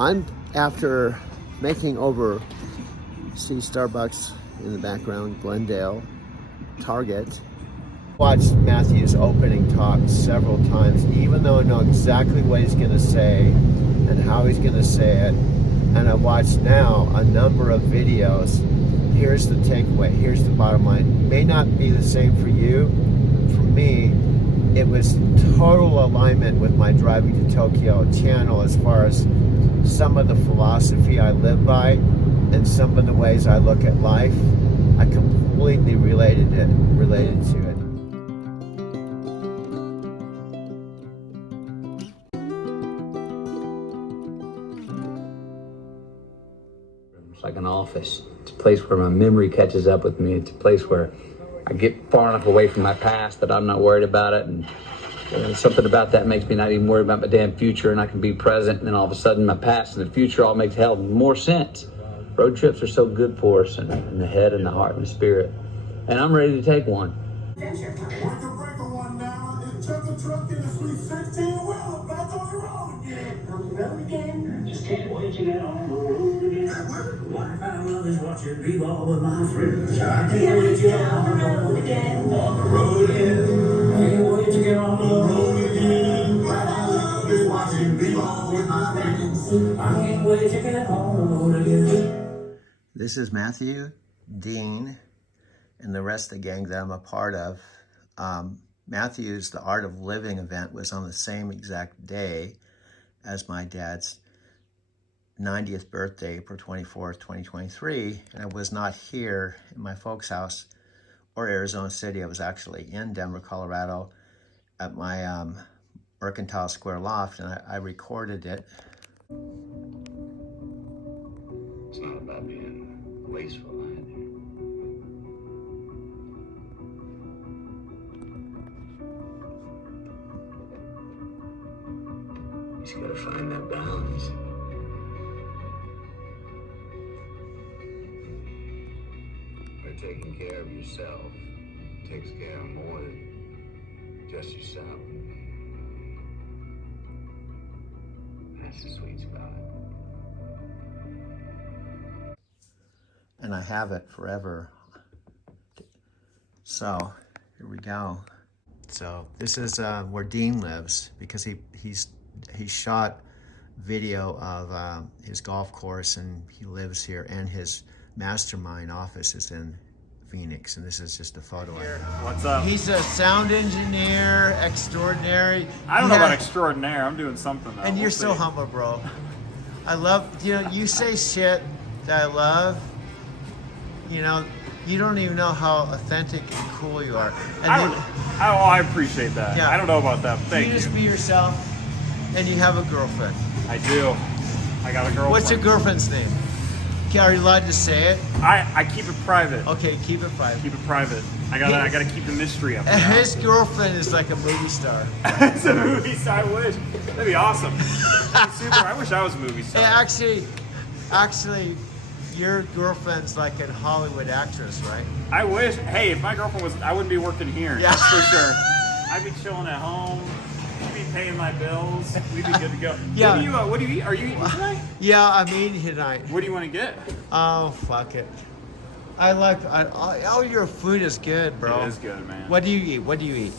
I'm after making over, see Starbucks in the background, Glendale, Target. Watched Matthew's opening talk several times, even though I know exactly what he's going to say and how he's going to say it. And I watched now a number of videos. Here's the takeaway. Here's the bottom line. May not be the same for you. For me, it was total alignment with my Driving to Tokyo channel as far as some of the philosophy I live by and some of the ways I look at life. I completely related to it. It's like an office. It's a place where my memory catches up with me. It's a place where I get far enough away from my past that I'm not worried about it. And something about that makes me not even worried about my damn future, and I can be present, and then all of a sudden my past and the future all makes hell more sense. Road trips are so good for us in the head and the heart and the spirit. And I'm ready to take one. Just can't wait to get on the road again. Life I love is watching b-ball with my friends. I can't wait to get on the road again. On the road again. Can't wait to get on the road again. Life I love is watching b-ball with my friends. I can't wait to get on the road again. This is Matthew, Dean, and the rest of the gang that I'm a part of. Matthew's The Art of Living event was on the same exact day as my dad's 90th birthday, April 24th, 2023. And I was not here in my folks' house or Arizona City. I was actually in Denver, Colorado at my Mercantile Square loft, and I recorded it. It's not about being wasteful either. You just gotta find that balance. Where taking care of yourself takes care of more than just yourself. That's the sweet spot. And I have it forever. So here we go. So this is where Dean lives, because he shot video of his golf course, and he lives here, and his mastermind office is in Phoenix, and this is just a photo here. What's up? He's a sound engineer extraordinary. I don't know about extraordinaire. I'm doing something though. And you're so humble, bro. I love, you say shit that I love. You don't even know how authentic and cool you are. And I appreciate that. Yeah. I don't know about that. Thank you. You just be yourself, and you have a girlfriend. I do. I got a girlfriend. What's your girlfriend's name? Are you allowed to say it? I keep it private. Okay, keep it private. Keep it private. I gotta keep the mystery up. And his girlfriend is like a movie star. It's a movie star. I wish. That'd be awesome. That'd be super. I wish I was a movie star. Hey, actually, your girlfriend's like a Hollywood actress, right? I wish. Hey, if my girlfriend was, I wouldn't be working here. Yeah. That's for sure. I'd be chilling at home. You'd be paying my bills. We'd be good to go. Yeah. What do you eat? Are you eating tonight? Yeah, I'm eating tonight. What do you want to get? Oh, fuck it. All your food is good, bro. It is good, man. What do you eat?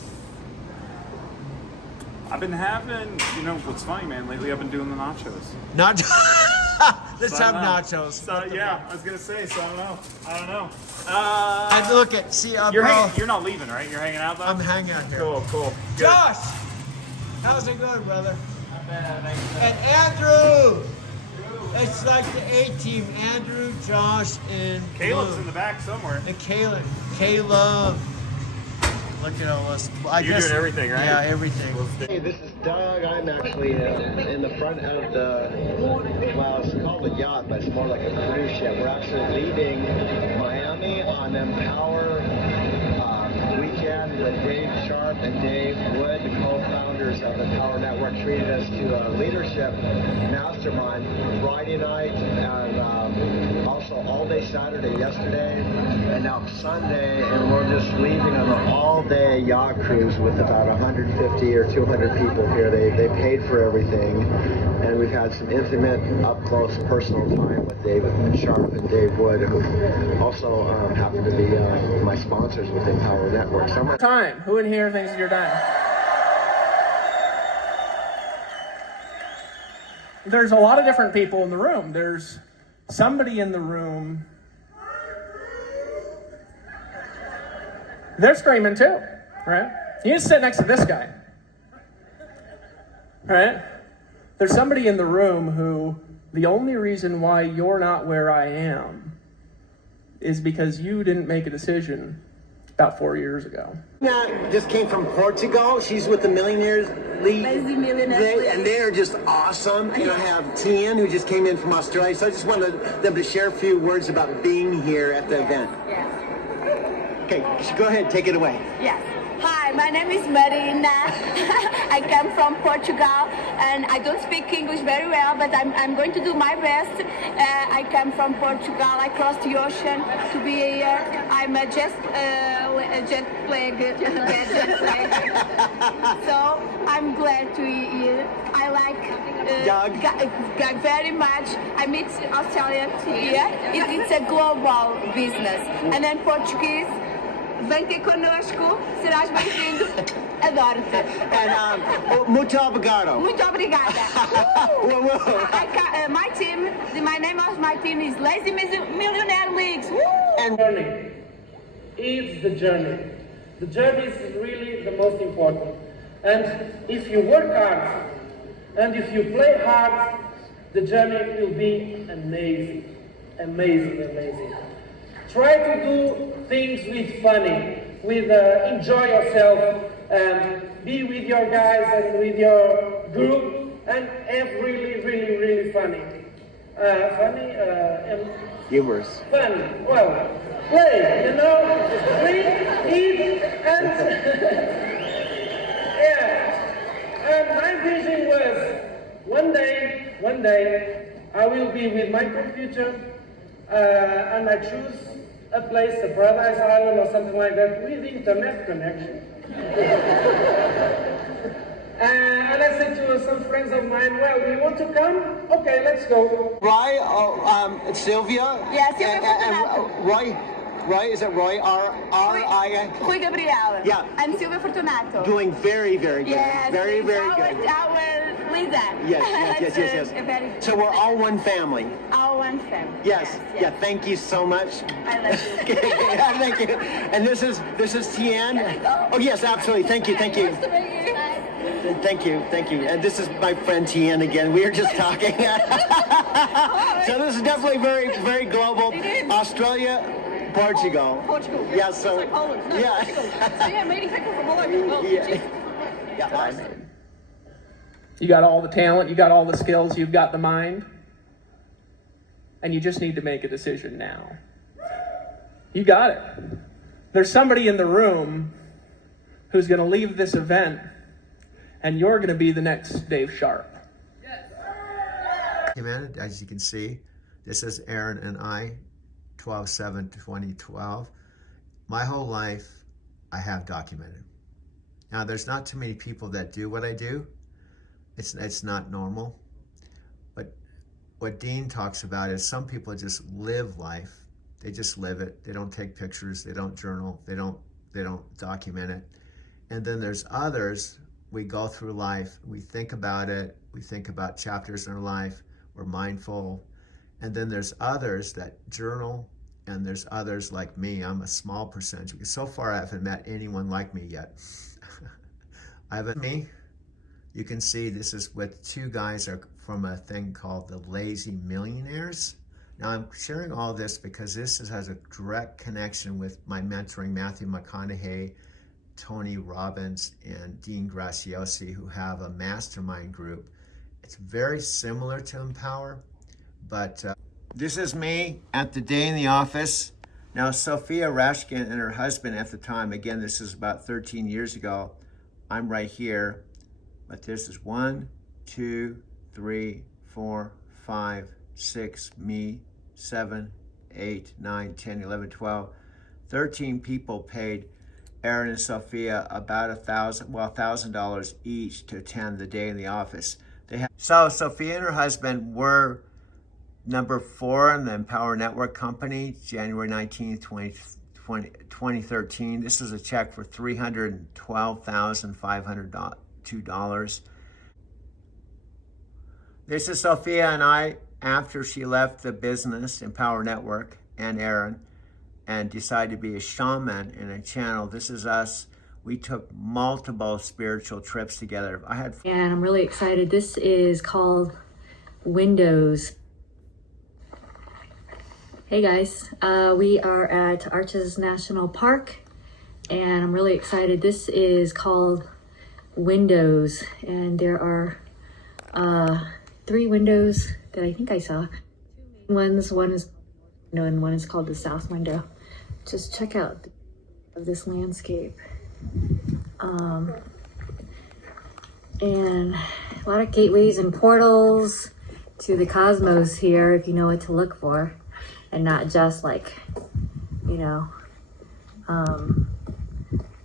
I've been having, what's funny, man, lately I've been doing the nachos. Let's have nachos. So, yeah, I was going to say, so I don't know. And look at, You're not leaving, right? You're hanging out, though? I'm hanging out here. Cool. Good. Josh! How's it going, brother? Not bad, and Andrew! It's like the A-team. Andrew, Josh, and Caleb's Blue. in the back somewhere. And Caleb. Look at all this. You're doing everything, right? Yeah, everything. Hey, this is Doug. I'm actually in the front of it's called a yacht, but it's more like a cruise ship. We're actually leaving Miami on Empower weekend. weekend with Dave Sharp and Dave Wood, the co-founders of the Power Network, treated us to a leadership mastermind Friday night and also all day Saturday yesterday, and now Sunday, and we're just leaving on an all-day yacht cruise with about 150 or 200 people here. They paid for everything, and we've had some intimate, up-close, personal time with David Sharp and Dave Wood, who also happen to be my sponsors within Power Network. Time. Who in here thinks you're done? There's a lot of different people in the room. There's somebody in the room. They're screaming too, right? You just sit next to this guy, right? There's somebody in the room who the only reason why you're not where I am is because you didn't make a decision about 4 years ago. Just came from Portugal. She's with the Millionaires League. Lazy Millionaires League. And they're just awesome. And I have Tian, who just came in from Australia. So I just wanted them to share a few words about being here at the event. Yes. Okay, go ahead, take it away. Yes. Hi, my name is Marina. I come from Portugal and I don't speak English very well, but I'm going to do my best. I come from Portugal. I crossed the ocean to be here. I'm jet lagged. So I'm glad to be here. I like Doug very much. I meet Australians here. It's a global business. And then Portuguese. Vem ter conosco, serás bem-vindo. Adoro-te. And muito obrigado. Muito obrigada. My team, my name of my team is Lazy Millionaire Leagues. And Journey is the journey. The journey is really the most important. And if you work hard and if you play hard, the journey will be amazing. Amazing, amazing. Try to do things with funny, with enjoy yourself, and be with your guys and with your group, and have really, really, really funny. And humorous. Fun. Well, play, you know, drink, eat, and yeah. And my vision was one day, I will be with my computer, and I choose a place, a paradise island or something like that, with internet connection. And I said to some friends of mine, well, do you want to come? Okay, let's go. Roy, Sylvia. Yes, Sylvia Roy, is it Roy? R-I? Rui Gabriel. Yeah. And Silvia Fortunato. Doing very, very good. Yes. Very, very good. Our Lisa. Yes. So we're all one family. All one family. Yes. Yeah, thank you so much. I love you. Thank you. And this is Tian. Oh yes, absolutely. Thank you. Thank you. And this is my friend Tian again. We were just talking. So this is definitely very, very global. Australia, Portugal. Yeah, so like Poland. No, yeah. Portugal. So yeah, meeting people from all over the world. Yeah. You got all the talent, you got all the skills, you've got the mind, and you just need to make a decision now. You got it. There's somebody in the room who's going to leave this event, and you're going to be the next Dave Sharp. Hey man, as you can see, this is Aaron and I, 12/7/2012. My whole life, I have documented. Now, there's not too many people that do what I do. It's not normal. But what Dean talks about is some people just live life. They just live it. They don't take pictures. They don't journal. They don't document it. And then there's others. We go through life. We think about it. We think about chapters in our life. We're mindful. And then there's others that journal, and there's others like me. I'm a small percentage because so far I haven't met anyone like me yet. I haven't me. You can see this is with two guys are from a thing called the Lazy Millionaires. Now I'm sharing all this because this has a direct connection with my mentoring, Matthew McConaughey, Tony Robbins, and Dean Graciosi, who have a mastermind group. It's very similar to Empower, but this is me at the day in the office. Now, Sophia Rashkin and her husband at the time, again, this is about 13 years ago. I'm right here, but this is 1, 2, 3, 4, 5, 6, me, 7, 8, 9, 10, 11, 12. 13 people paid Aaron and Sophia about $1,000 each to attend the day in the office. So Sophia and her husband were number 4 in the Empower Network Company, January 19th, 2013. This is a check for $312,502. This is Sophia and I after she left the business, Empower Network, and Aaron, and decided to be a shaman and a channel. This is us. We took multiple spiritual trips together. And I'm really excited. This is called Windows. Hey guys, we are at Arches National Park and I'm really excited. This is called Windows and there are 3 windows that I think I saw. 2 main ones, one is and one is called the south window. Just check out this landscape. And a lot of gateways and portals to the cosmos here if you know what to look for. And not just like, you know,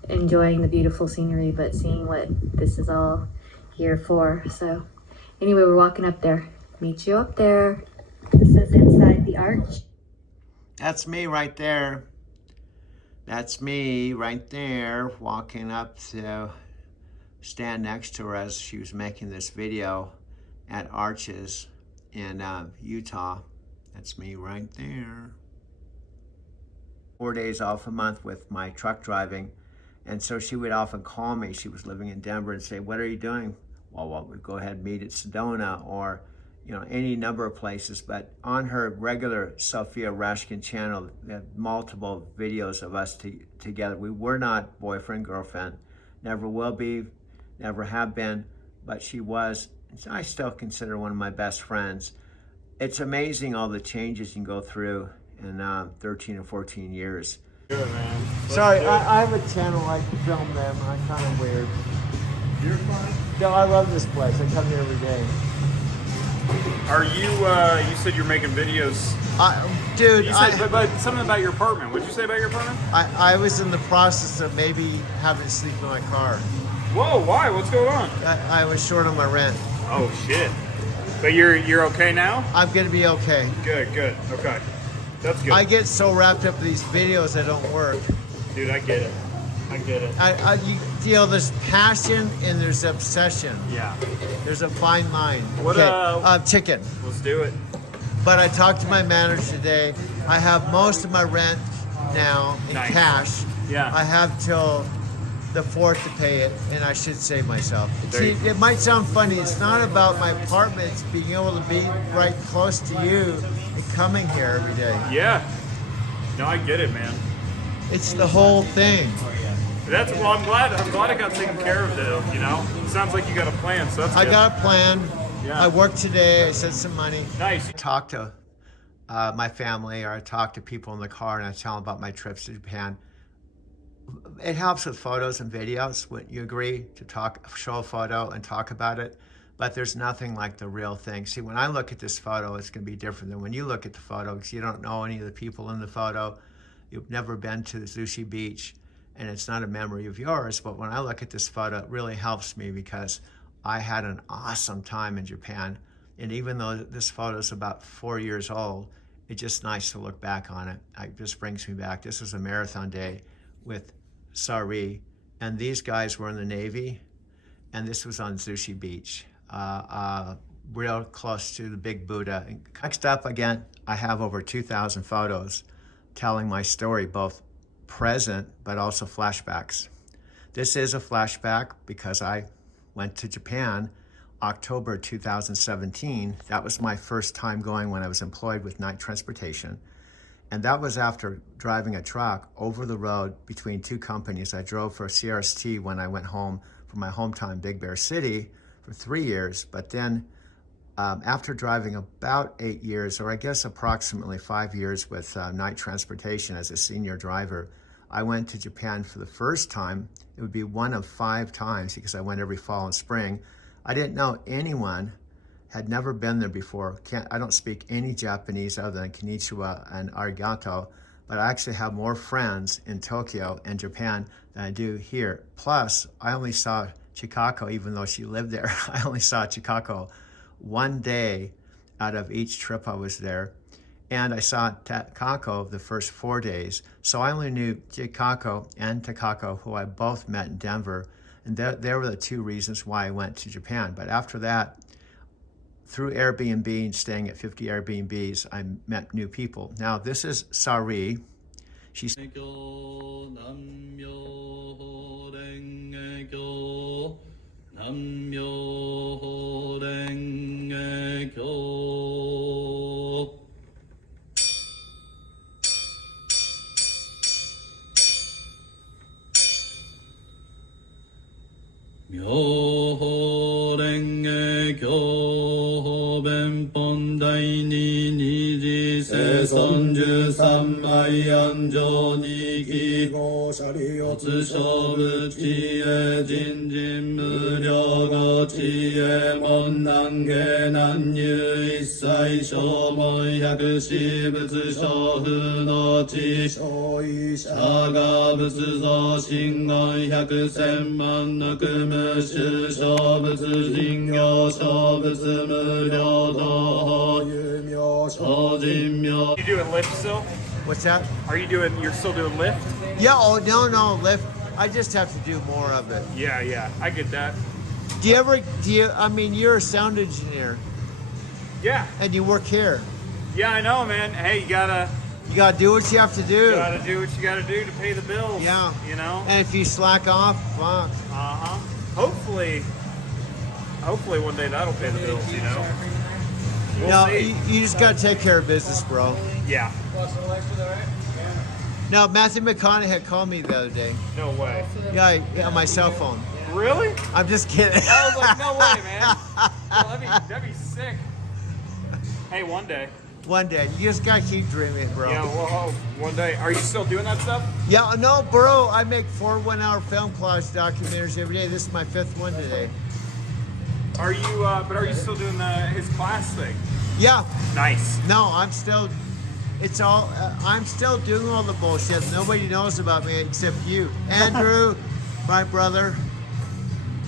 enjoying the beautiful scenery, but seeing what this is all here for. So anyway, we're walking up there. Meet you up there. This is inside the arch. That's me right there. That's me right there walking up to stand next to her as she was making this video at Arches in Utah. That's me right there. 4 days off a month with my truck driving. And so she would often call me. She was living in Denver and say, what are you doing? Well, we'd go ahead and meet at Sedona or, you know, any number of places. But on her regular Sophia Rashkin channel, we have multiple videos of us together. We were not boyfriend, girlfriend, never will be, never have been, but she was. I still consider one of my best friends. It's amazing all the changes you can go through in 13 or 14 years. Good, man. Sorry, I have a channel I can film them. I'm kind of weird. You're fine. No, I love this place. I come here every day. Are you, you said you're making videos. Dude, You said, but something about your apartment. What'd you say about your apartment? I was in the process of maybe having to sleep in my car. Whoa, why? What's going on? I was short on my rent. Oh, shit. But you're okay now? I'm gonna be okay. Good, good. Okay. That's good. I get so wrapped up in these videos that don't work. Dude, I get it. I get it. You know, there's passion and there's obsession. Yeah. There's a fine line. What, chicken. Let's do it. But I talked to my manager today. I have most of my rent now in Nice. cash. Yeah. I have till the 4th to pay it, and I should save myself. There See, you- it might sound funny. It's not about my apartment. It's being able to be right close to you and coming here every day. Yeah. No, I get it, man. It's the whole thing. That's well. I'm glad it got taken care of, though. You know, it sounds like you got a plan, so that's I good. got a plan. Yeah. I worked today. I sent some money. Nice. I talk to my family, or I talk to people in the car, and I tell them about my trips to Japan. It helps with photos and videos. Wouldn't you agree to show a photo and talk about it? But there's nothing like the real thing. See, when I look at this photo, it's going to be different than when you look at the photo, because you don't know any of the people in the photo. You've never been to Zushi Beach, and it's not a memory of yours. But when I look at this photo, it really helps me because I had an awesome time in Japan. And even though this photo is about 4 years old, it's just nice to look back on it. It just brings me back. This was a marathon day with Sari, and these guys were in the Navy, and this was on Zushi Beach, real close to the Big Buddha. And next up, again, I have over 2,000 photos telling my story, both present but also flashbacks. This is a flashback because I went to Japan October 2017. That was my first time going when I was employed with Night Transportation. And that was after driving a truck over the road between 2 companies. I drove for CRST when I went home from my hometown, Big Bear City, for 3 years. But then After driving about 8 years, or I guess approximately 5 years with night transportation as a senior driver, I went to Japan for the first time. It would be one of 5 times because I went every fall and spring. I didn't know anyone, had never been there before. I don't speak any Japanese other than konnichiwa and arigato, but I actually have more friends in Tokyo and Japan than I do here. Plus, I only saw Chikako, even though she lived there, I only saw Chikako one day out of each trip I was there. And I saw Takako the first 4 days. So I only knew Chikako and Takako, who I both met in Denver. And they were the 2 reasons why I went to Japan. But after that, through Airbnb, staying at 50 Airbnbs, I met new people. Now, this is Sari. She's You doing lift still? What's that? You're still doing lift? Yeah, oh, no, lift. I just have to do more of it. Yeah, I get that. I mean, you're a sound engineer Yeah, and you work here. yeah, I know, man. Hey, you gotta Do what you have to do. do what you gotta do to pay the bills. Yeah. You know? And if you slack off, fuck. Uh-huh. Hopefully one day that'll pay the bills, you know? We'll see. You just got to take care of business, bro. Yeah. Now, Matthew McConaughey called me the other day. No way. Yeah, on my cell phone. Really? I'm just kidding. I was like, no way, man. Well, that'd be sick. Hey, one day. One day. You just got to keep dreaming, bro. Yeah, well, one day. Are you still doing that stuff? Yeah, no, bro. I make 4 one-hour film collage documentaries every day. This is my 5th one today. Are you still doing his class thing? Yeah. Nice. No, I'm still doing all the bullshit. Nobody knows about me except you. Andrew, my brother.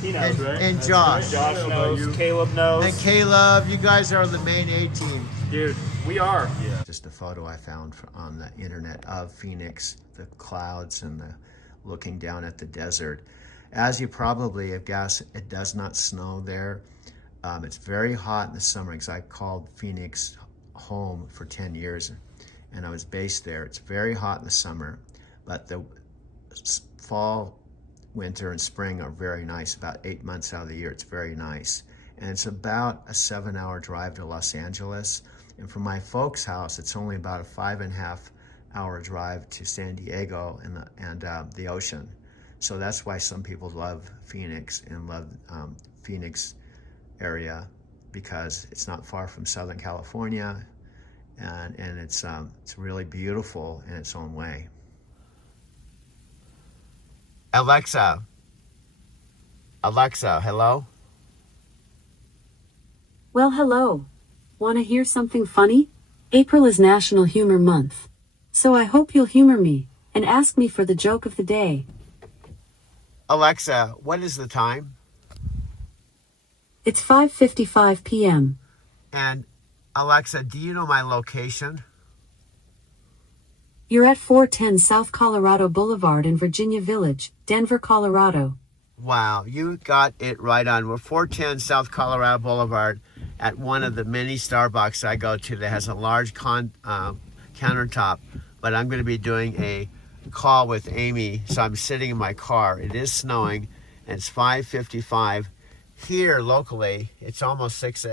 He knows, right? And Josh. Right. Josh knows. Caleb knows. And Caleb, you guys are the main A team. Dude, we are. Yeah. Just a photo I found on the internet of Phoenix, the clouds and the looking down at the desert. As you probably have guessed, it does not snow there. It's very hot in the summer because I called Phoenix home for 10 years and I was based there. It's very hot in the summer, but the fall, winter, and spring are very nice. About 8 months out of the year, it's very nice. And it's about a 7-hour drive to Los Angeles. And from my folks' house, it's only about a 5.5 hour drive to San Diego and the ocean. So that's why some people love Phoenix and love Phoenix area, because it's not far from Southern California, and it's really beautiful in its own way. Alexa, hello? Well, hello. Want to hear something funny? April is National Humor Month. So I hope you'll humor me and ask me for the joke of the day. Alexa, what is the time? It's 5:55 p.m. And Alexa, do you know my location? You're at 410 South Colorado Boulevard in Virginia Village, Denver, Colorado. Wow, you got it right on. We're 410 South Colorado Boulevard at one of the many Starbucks I go to that has a large countertop. But I'm going to be doing a call with Amy, so I'm sitting in my car. It is snowing, and it's 5:55. Here, locally, it's almost 6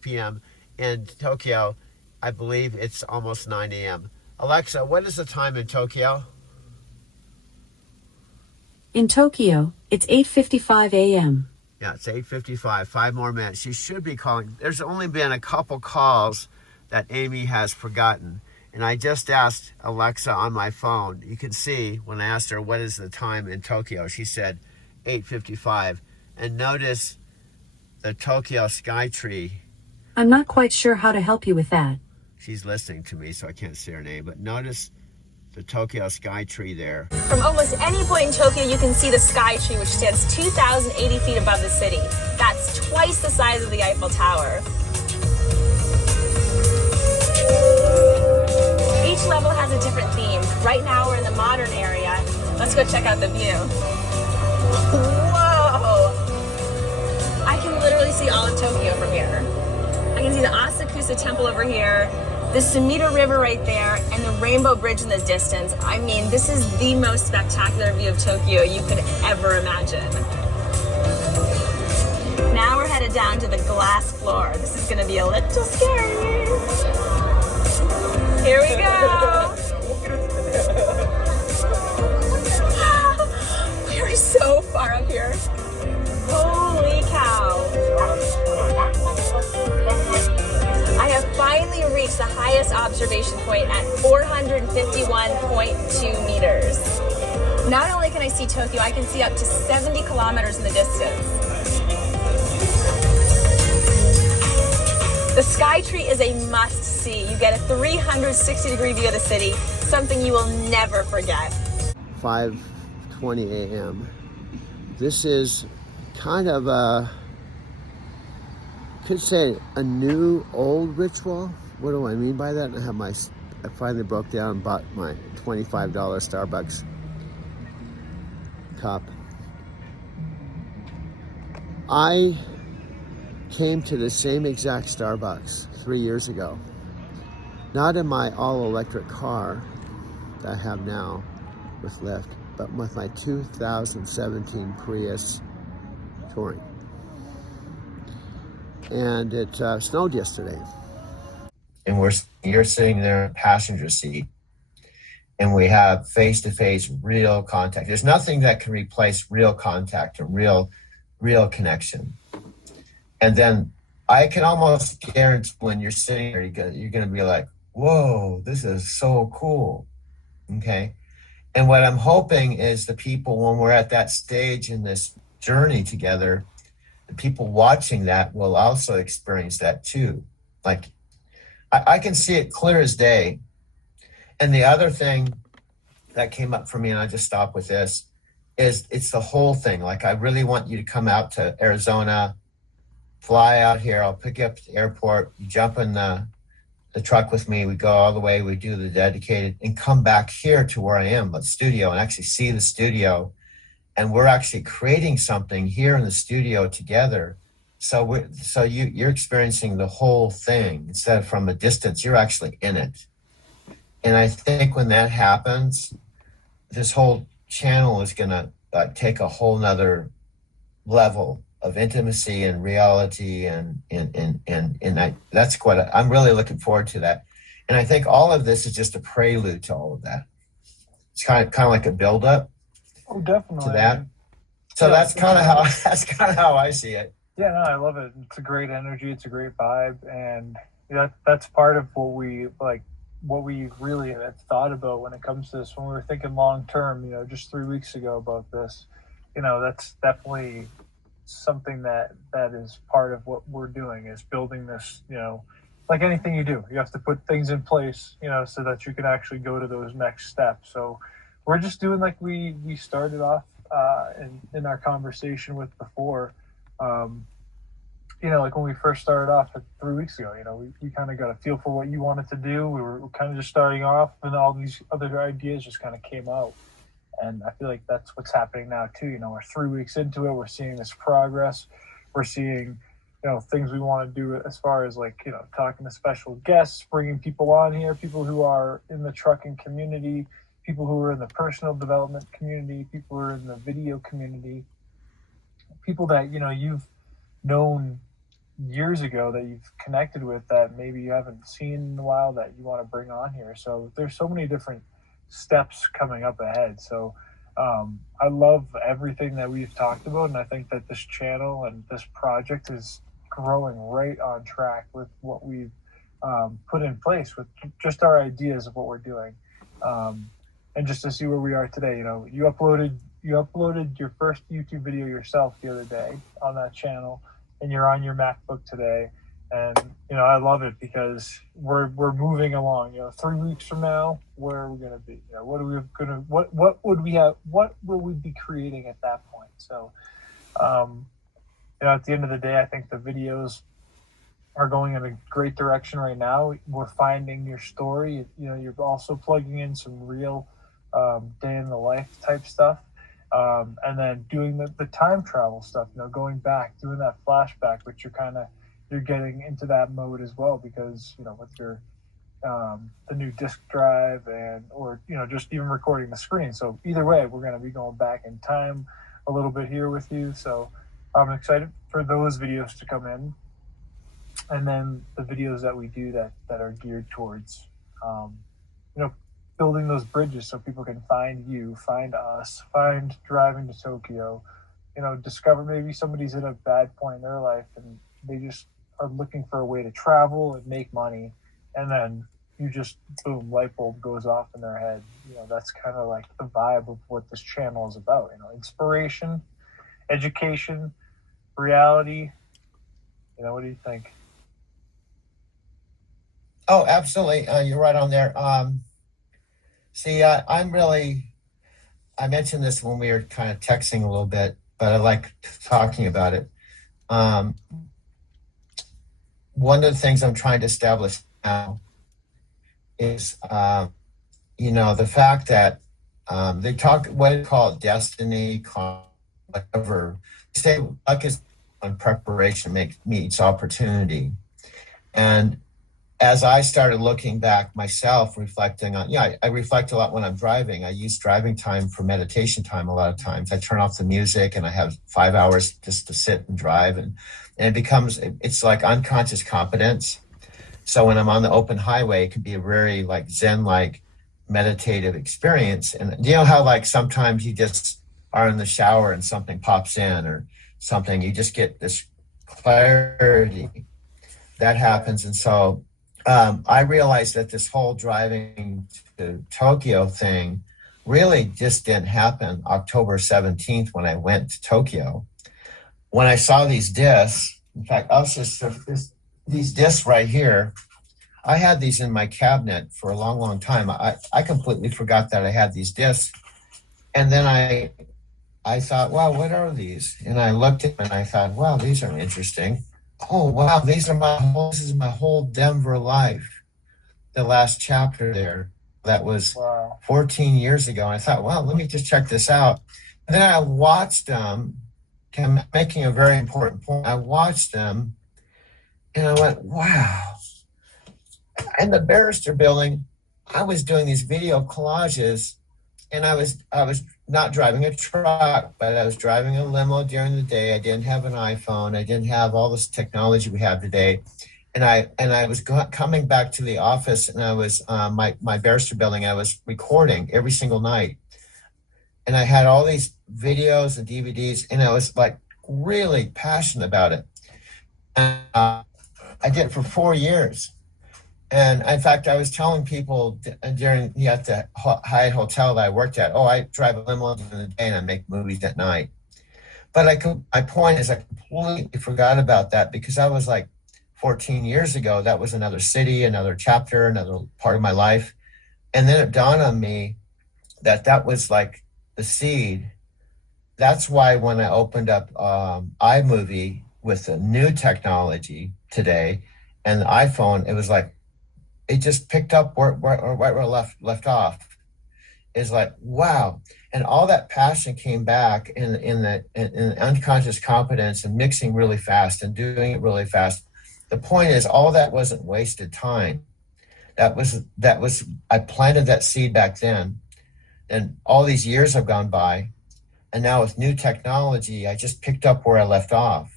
p.m. In Tokyo, I believe it's almost 9 a.m. Alexa, what is the time in Tokyo? In Tokyo, it's 8:55 a.m. Yeah, it's 8:55, 5 more minutes. She should be calling. There's only been a couple calls that Amy has forgotten. And I just asked Alexa on my phone. You can see when I asked her what is the time in Tokyo, she said 8:55. And notice the Tokyo sky tree. I'm not quite sure how to help you with that. She's listening to me, so I can't see her name. But notice the Tokyo sky tree there. From almost any point in Tokyo, you can see the sky tree, which stands 2,080 feet above the city. That's twice the size of the Eiffel Tower. Each level has a different theme. Right now, we're in the modern area. Let's go check out the view. Whoa! I can literally see all of Tokyo from here. I can see the Asakusa Temple over here, the Sumida River right there, and the Rainbow Bridge in the distance. I mean, this is the most spectacular view of Tokyo you could ever imagine. Now we're headed down to the glass floor. This is gonna be a little scary. Here we go. We are so far up here. Holy cow. I have finally reached the highest observation point at 451.2 meters. Not only can I see Tokyo, I can see up to 70 kilometers in the distance. The sky tree is a must-see. You get a 360-degree view of the city, something you will never forget. 5:20 a.m. This is kind of a, could say a new old ritual. What do I mean by that? I finally broke down and bought my $25 Starbucks cup. I came to the same exact Starbucks 3 years ago. Not in my all-electric car that I have now with Lyft, but with my 2017 Prius Touring. And it snowed yesterday. And you're sitting there in the passenger seat, and we have face-to-face real contact. There's nothing that can replace real contact or real connection. And then I can almost guarantee when you're sitting there, you're going to be like, whoa, this is so cool. Okay. And what I'm hoping is the people, when we're at that stage in this journey together, the people watching that will also experience that too. Like, I can see it clear as day. And the other thing that came up for me, and I just stop with this, is it's the whole thing. Like, I really want you to come out to Arizona, fly out here. I'll pick you up at the airport. You jump in the truck with me. We go all the way. We do the dedicated and come back here to where I am, the studio, and actually see the studio. And we're actually creating something here in the studio together. So you're experiencing the whole thing instead of from a distance. You're actually in it. And I think when that happens, this whole channel is going to take a whole nother level of intimacy and reality, and that's what I'm really looking forward to that. And I think all of this is just a prelude to all of that. It's kind of like a buildup. Oh, definitely. To that. So yeah, that's kind of how I see it. Yeah, no, I love it. It's a great energy. It's a great vibe, and that's part of what we really had thought about when it comes to this. When we were thinking long term, just 3 weeks ago about this, that's definitely something that is part of what we're doing, is building this, like anything you do, you have to put things in place, so that you can actually go to those next steps. So we're just doing like we started off in our conversation with before, like when we first started off 3 weeks ago, we kind of got a feel for what you wanted to do. We were kind of just starting off, and all these other ideas just kind of came out. And I feel like that's what's happening now too. We're 3 weeks into it. We're seeing this progress. We're seeing, things we want to do as far as talking to special guests, bringing people on here, people who are in the trucking community, people who are in the personal development community, people who are in the video community, people that, you've known years ago that you've connected with that maybe you haven't seen in a while that you want to bring on here. So there's so many different steps coming up ahead. So I love everything that we've talked about, and I think that this channel and this project is growing right on track with what we've put in place with just our ideas of what we're doing. And just to see where we are today, you know, you uploaded your first YouTube video yourself the other day on that channel, and you're on your MacBook today. And, you know, I love it because we're moving along. You know, 3 weeks from now, where are we going to be? You know, what will we be creating at that point? So, you know, at the end of the day, I think the videos are going in a great direction right now. We're finding your story. You know, you're also plugging in some real day in the life type stuff. And then doing the time travel stuff, you know, going back, doing that flashback, which you're getting into that mode as well, because, you know, with your the new disk drive or you know, just even recording the screen. So either way, we're going to be going back in time a little bit here with you. So I'm excited for those videos to come in, and then the videos that we do that are geared towards you know, building those bridges so people can find you, find us, find driving to Tokyo, you know, discover maybe somebody's in a bad point in their life and they just are looking for a way to travel and make money, and then you just, boom, light bulb goes off in their head. You know, that's kind of like the vibe of what this channel is about, you know, inspiration, education, reality. You know, what do you think? Oh, absolutely. You're right on there. See, I mentioned this when we were kind of texting a little bit, but I like talking about it. One of the things I'm trying to establish now is, you know, the fact that they talk, what they call it, destiny, whatever. They say luck is when preparation meets opportunity. And as I started looking back myself, reflecting on, I reflect a lot when I'm driving. I use driving time for meditation time a lot of times. I turn off the music and I have 5 hours just to sit and drive. And it's like unconscious competence. So when I'm on the open highway, it can be a very like Zen-like meditative experience. And you know how like sometimes you just are in the shower and something pops in or something, you just get this clarity that happens. And so I realized that this whole driving to Tokyo thing really just didn't happen October 17th when I went to Tokyo. When I saw these discs, in fact, these discs right here, I had these in my cabinet for a long, long time. I completely forgot that I had these discs. And then I thought, wow, what are these? And I looked at them and I thought, wow, these are interesting. Oh, wow, this is my whole Denver life. The last chapter there, that was 14 years ago. And I thought, wow, let me just check this out. And then I watched them, making a very important point. I watched them and I went, wow. In the Barrister Building, I was doing these video collages, and I was not driving a truck, but I was driving a limo during the day. I didn't have an iPhone. I didn't have all this technology we have today. And I was coming back to the office, and I was my Barrister Building. I was recording every single night, and I had all these videos and DVDs, and I was like really passionate about it. And I did it for 4 years. And in fact, I was telling people during at the Hyatt Hotel that I worked at, I drive a limo during the day and I make movies at night. But my point is I completely forgot about that because I was like 14 years ago, that was another city, another chapter, another part of my life. And then it dawned on me that was like the seed. That's why when I opened up iMovie with the new technology today and the iPhone, it was like, it just picked up where I left off. Is like, wow. And all that passion came back in the unconscious competence and mixing really fast and doing it really fast. The point is, all that wasn't wasted time. That was I planted that seed back then, and all these years have gone by, and now with new technology, I just picked up where I left off.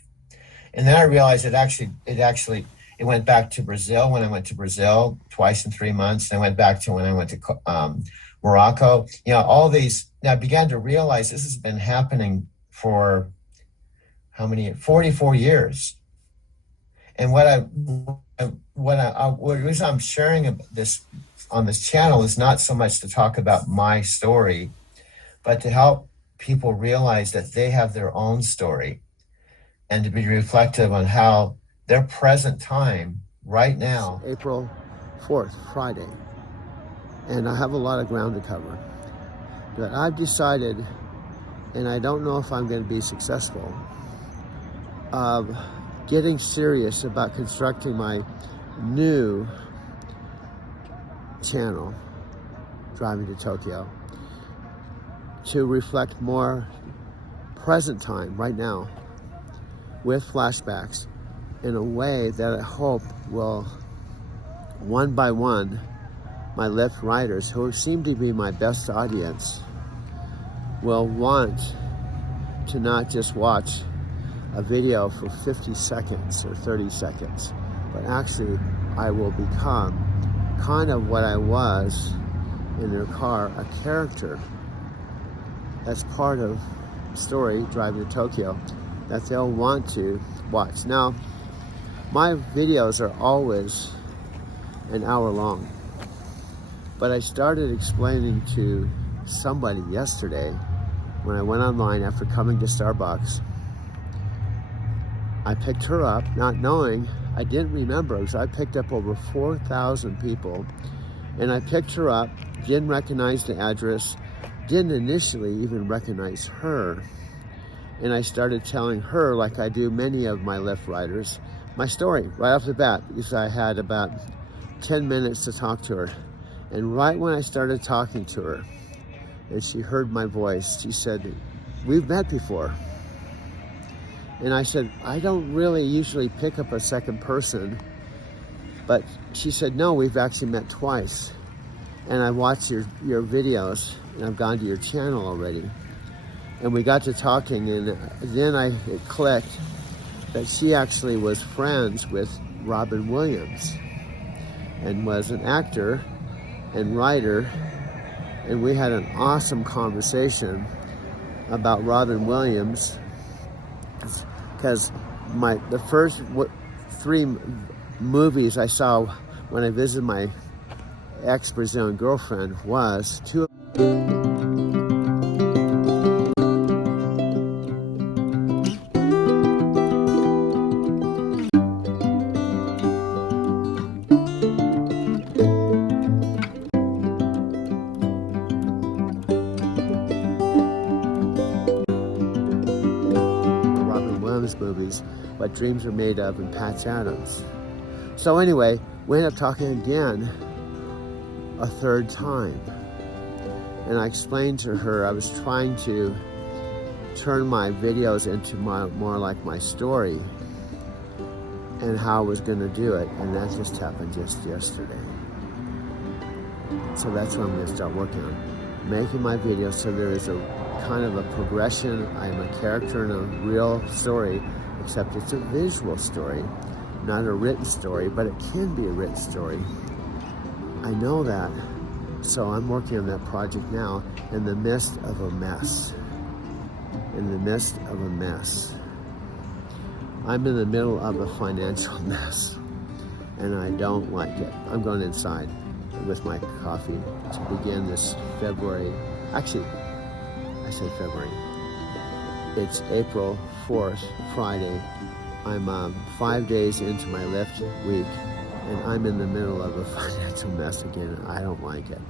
And then I realized it went back to Brazil when I went to Brazil twice in 3 months. And I went back to when I went to Morocco. You know, all these Now I began to realize this has been happening for how many? 44 years. And what reason I'm sharing this on this channel is not so much to talk about my story, but to help people realize that they have their own story and to be reflective on how their present time right now. April 4th, Friday. And I have a lot of ground to cover. But I've decided, and I don't know if I'm going to be successful, of getting serious about constructing my new channel, Driving to Tokyo, to reflect more present time right now with flashbacks in a way that I hope will, one by one, my Lyft riders, who seem to be my best audience, will want to not just watch a video for 50 seconds or 30 seconds, but actually I will become kind of what I was in their car, a character that's part of the story, Driving to Tokyo, that they'll want to watch. Now, my videos are always an hour long, but I started explaining to somebody yesterday when I went online after coming to Starbucks. I picked her up, not knowing, I didn't remember, because I picked up over 4,000 people, and I picked her up, didn't recognize the address, didn't initially even recognize her, and I started telling her, like I do many of my Lyft riders, my story right off the bat, because I had about 10 minutes to talk to her. And right when I started talking to her, and she heard my voice, she said, "We've met before." And I said, "I don't really usually pick up a second person." But she said, "No, we've actually met twice. And I watched your videos, and I've gone to your channel already." And we got to talking, and then it clicked that she actually was friends with Robin Williams and was an actor and writer. And we had an awesome conversation about Robin Williams, because the first 3 movies I saw when I visited my ex-Brazilian girlfriend was 2. Movies, What Dreams Are Made Of, and Patch Adams. So anyway, we ended up talking again a third time. And I explained to her I was trying to turn my videos into more like my story and how I was going to do it. And that just happened just yesterday. So that's what I'm going to start working on. Making my videos so there is a kind of a progression. I am a character in a real story, except it's a visual story, not a written story, but it can be a written story. I know that. So I'm working on that project now in the midst of a mess. In the midst of a mess. I'm in the middle of a financial mess, and I don't like it. I'm going inside with my coffee to begin this February. Actually, I say February. It's April 4th, Friday. I'm 5 days into my Lyft week, and I'm in the middle of a financial mess again. I don't like it.